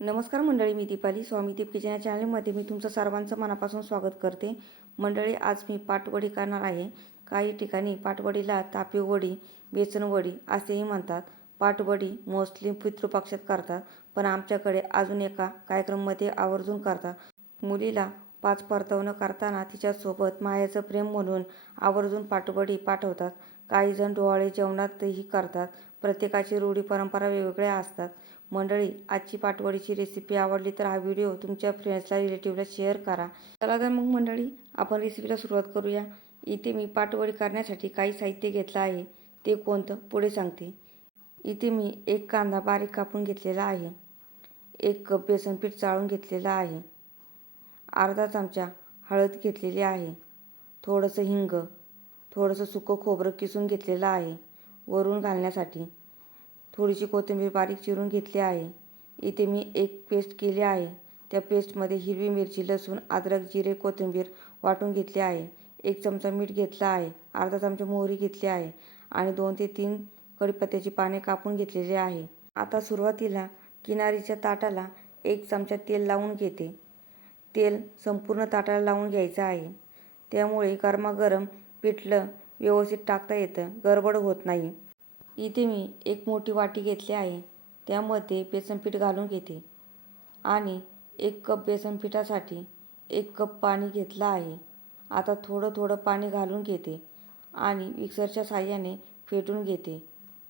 नमस्कार मंडळी मी दीपाली. स्वामी दीप किचन या चॅनलमध्ये मी तुमचं सर्वांचं मनापासून स्वागत करते. मंडळी आज मी पाटवडी करणार आहे. काही ठिकाणी पाटवडीला तापी वडी असेही म्हणतात. पाटवडी मोस्टली पितृपक्षात करतात पण आमच्याकडे अजून एका कार्यक्रममध्ये आवर्जून करतात. मुलीला पाच परतवणं करताना तिच्यासोबत मायाचं प्रेम म्हणून आवर्जून पाटवडी पाठवतात. काही जण डोहाळे जेवणातही करतात. प्रत्येकाची रूढी परंपरा वेगवेगळ्या असतात. मंडळी आजची पाटवडीची रेसिपी आवडली तर हा व्हिडिओ तुमच्या फ्रेंड्सला रिलेटिव्हला शेअर करा. चला तर मग मंडळी आपण रेसिपीला सुरुवात करूया. इथे मी पाटवडी करण्यासाठी काही साहित्य घेतलं आहे. ते कोणतं? पुढे सांगते. इथे मी एक कांदा बारीक कापून घेतलेला आहे. एक कप बेसनपीठ चाळून घेतलेलं आहे. अर्धा चमचा हळद घेतलेली आहे. थोडंसं हिंग थोडंसं सुकं खोबरं किसून घेतलेलं आहे. वरून घालण्यासाठी थोडीशी कोथिंबीर बारीक चिरून घेतली आहे. इथे मी एक पेस्ट केली आहे. त्या पेस्टमध्ये हिरवी मिरची लसूण अद्रक जिरे कोथिंबीर वाटून घेतली आहे. एक चमचा मीठ घेतला आहे. अर्धा चमचा मोहरी घेतली आहे आणि दोन ते तीन कढीपत्त्याची पाने कापून घेतलेली आहे. आता सुरुवातीला किनारीच्या ताटाला एक चमचा तेल लावून घेते. तेल संपूर्ण ताटाला लावून घ्यायचं आहे. त्यामुळे गरमागरम पिठलं व्यवस्थित टाकता येतं. गडबड होत नाही. इथे मी एक मोठी वाटी घेतली आहे. त्यामध्ये बेसनपीठ घालून घेते. आणि एक कप बेसनपीठासाठी एक कप पाणी घेतलं आहे. आता थोडं थोडं पाणी घालून घेते आणि मिक्सरच्या साह्याने फेटून घेते.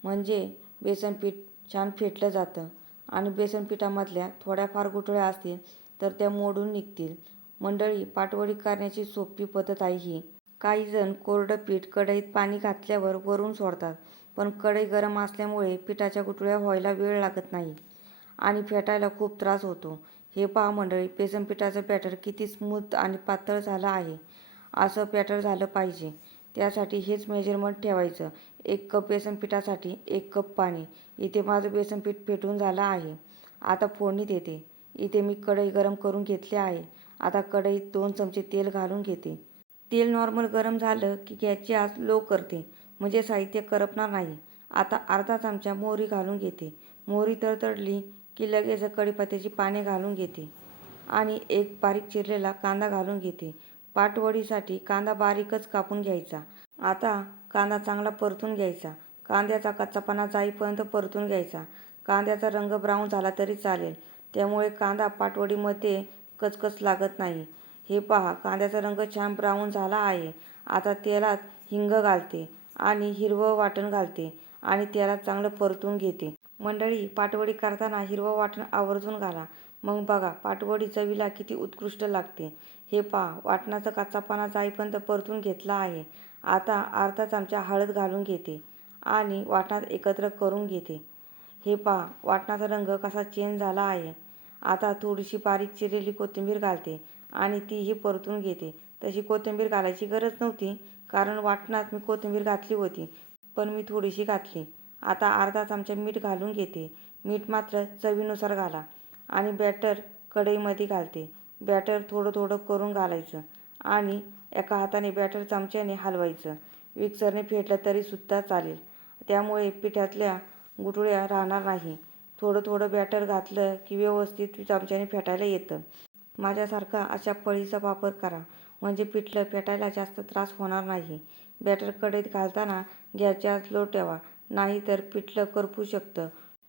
म्हणजे बेसनपीठ छान फेटलं जातं आणि बेसनपीठामधल्या थोड्याफार गुठळ्या असतील तर त्या मोडून निघतील. मंडळी पाटवडी करण्याची सोपी पद्धत आहे ही. काही जण कोरडं पीठ कढईत पाणी घातल्यावर वरून सोडतात. पण कढई गरम असल्यामुळे पिठाच्या गुठळ्या व्हायला वेळ लागत नाही आणि फेटायला खूप त्रास होतो. हे पहा मंडळी बेसन पिठाचं बॅटर किती स्मूथ आणि पातळ झालं आहे. असं बॅटर झालं पाहिजे. त्यासाठी हेच मेजरमेंट ठेवायचं. एक कप बेसन पिठासाठी एक कप पाणी. इथे माझं बेसन पीठ फेटून झालं आहे. आता फोडणी देते. इथे मी कढई गरम करून घेतली आहे. आता कढईत दोन चमचे तेल घालून घेते. तेल नॉर्मल गरम झालं की गॅसची आज लो करते. म्हणजे साहित्य करपणार नाही. आता अर्धा चमचा मोहरी घालून घेते. मोहरी तडतडली की लगेच कढीपत्त्याची पाने घालून घेते. आणि एक बारीक चिरलेला कांदा घालून घेते. पाटवडीसाठी कांदा बारीकच कापून घ्यायचा. आता कांदा चांगला परतून घ्यायचा. कांद्याचा कच्चापणा जाईपर्यंत परतून घ्यायचा. कांद्याचा रंग ब्राऊन झाला तरी चालेल. त्यामुळे कांदा पाटवडीमध्ये कचकच लागत नाही. हे पहा कांद्याचा रंग छान ब्राऊन झाला आहे. आता तेलात हिंग घालते. आणि हिरवं वाटण घालते आणि त्याला चांगलं परतून घेते. मंडळी पाटवडी करताना हिरवं वाटण आवर्जून घाला. मग बघा पाटवडी चवीला किती उत्कृष्ट लागते. हे पहा वाटणाचा कच्चापणा जाईपर्यंत परतून घेतला आहे. आता अर्धा चमचा हळद घालून घेते आणि वाटणात एकत्र करून घेते. हे पहा वाटणाचा रंग कसा चेंज झाला आहे. आता थोडीशी बारीक चिरलेली कोथिंबीर घालते आणि तीही परतून घेते. तशी कोथिंबीर घालायची गरज नव्हती कारण वाटणात मी कोथिंबीर घातली होती पण मी थोडीशी घातली. आता अर्धा चमचा मीठ घालून घेते. मीठ मात्र चवीनुसार घाला आणि बॅटर कढईमध्ये घालते. बॅटर थोडं थोडं करून घालायचं आणि एका हाताने बॅटर चमच्याने हलवायचं. मिक्सरने फेटलं तरीसुद्धा चालेल. त्यामुळे पिठातल्या गुठळ्या राहणार नाही. थोडं थोडं बॅटर घातलं की व्यवस्थित चमच्याने फेटायला येतं. माझ्यासारखा अशा फळीचा वापर करा. म्हणजे पिठलं पेटायला जास्त त्रास होणार नाही. बॅटर कढईत घालताना गॅसच्या लो ठेवा नाही तर पिठलं करपू शकतं.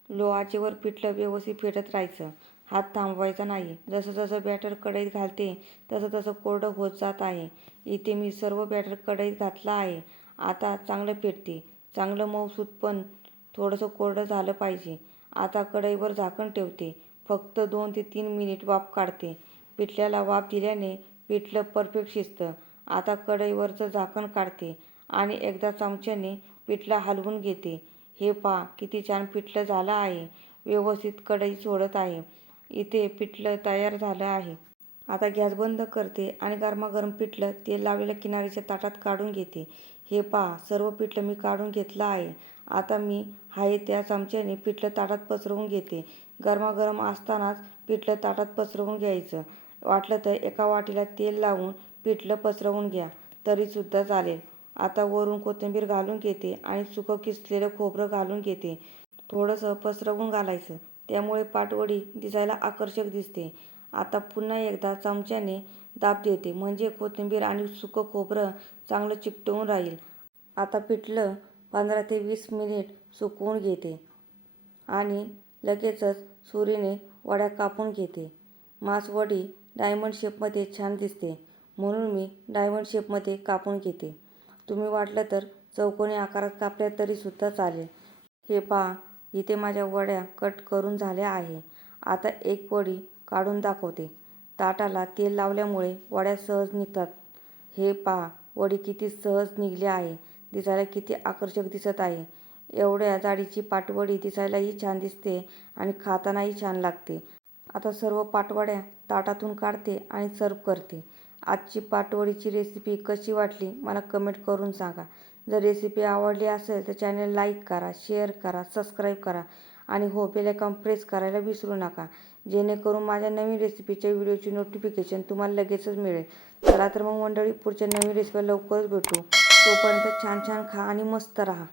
लो आचेवर पिठलं व्यवस्थित फेटत राहायचं. हात थांबवायचा नाही. जसं जसं बॅटर कढईत घालते तसं तसं कोरडं होत जात आहे. इथे मी सर्व बॅटर कढईत घातलं आहे. आता चांगलं फेटते. चांगलं मऊसूत पण थोडंसं कोरडं झालं पाहिजे. आता कढईवर झाकण ठेवते. फक्त दोन ते तीन मिनिट वाफ काढते. पिठल्याला वाफ दिल्याने पिठलं परफेक्ट शिजतं. आता कढईवरचं झाकण काढते आणि एकदा चमच्याने पिठलं हलवून घेते. हे पहा किती छान पिठलं झालं आहे. व्यवस्थित कढई सोडत आहे. इथे पिठलं तयार झालं आहे. आता गॅस बंद करते आणि गरमागरम पिठलं तेल लावलेल्या किनारीच्या ताटात काढून घेते. हे पहा सर्व पिठलं मी काढून घेतलं आहे. आता मी आहे त्या चमच्याने पिठलं ताटात पसरवून घेते. गरमागरम असतानाच पिठलं ताटात पसरवून घ्यायचं. वाटलं तर एका वाटीला तेल लावून पिठलं पसरवून घ्या तरीसुद्धा चालेल. आता वरून कोथिंबीर घालून घेते आणि सुकं किसलेलं खोबरं घालून घेते. थोडंसं पसरवून घालायचं. त्यामुळे पाटवडी दिसायला आकर्षक दिसते. आता पुन्हा एकदा चमच्याने दाब देते. म्हणजे कोथिंबीर आणि सुकं खोबरं चांगलं चिकटवून राहील. आता पिठलं पंधरा ते वीस मिनिट सुकवून घेते आणि लगेचच सुरीने वड्या कापून घेते. मासवडी डायमंड शेपमध्ये छान दिसते. म्हणून मी डायमंड शेपमध्ये कापून घेते. तुम्ही वाटलं तर चौकोनी आकारात कापल्या तरीसुद्धा चालेल. हे पहा इथे माझ्या वड्या कट करून झाल्या आहे. आता एक वडी काढून दाखवते. ताटाला तेल लावल्यामुळे वड्या सहज निघतात. हे पहा वडी किती सहज निघली आहे. दिसायला किती आकर्षक दिसत आहे. एवढ्या जाडीची पाटवडी दिसायलाही छान दिसते आणि खातानाही छान लागते. आता सर्व पाटवड्या ताटातून काढते आणि सर्व करते. आजची पाटवडीची रेसिपी कशी वाटली मला कमेंट करून सांगा. जर रेसिपी आवडली असेल तर चॅनल लाईक करा शेअर करा सबस्क्राईब करा आणि हो बेल प्रेस करायला विसरू नका. जेणेकरून माझ्या नवीन रेसिपीच्या व्हिडिओची नोटिफिकेशन तुम्हाला लगेचच मिळेल. चला तर मग मंडळी पुढच्या नवीन रेसिपी लवकरच भेटू. तोपर्यंत छान छान खा आणि मस्त राहा.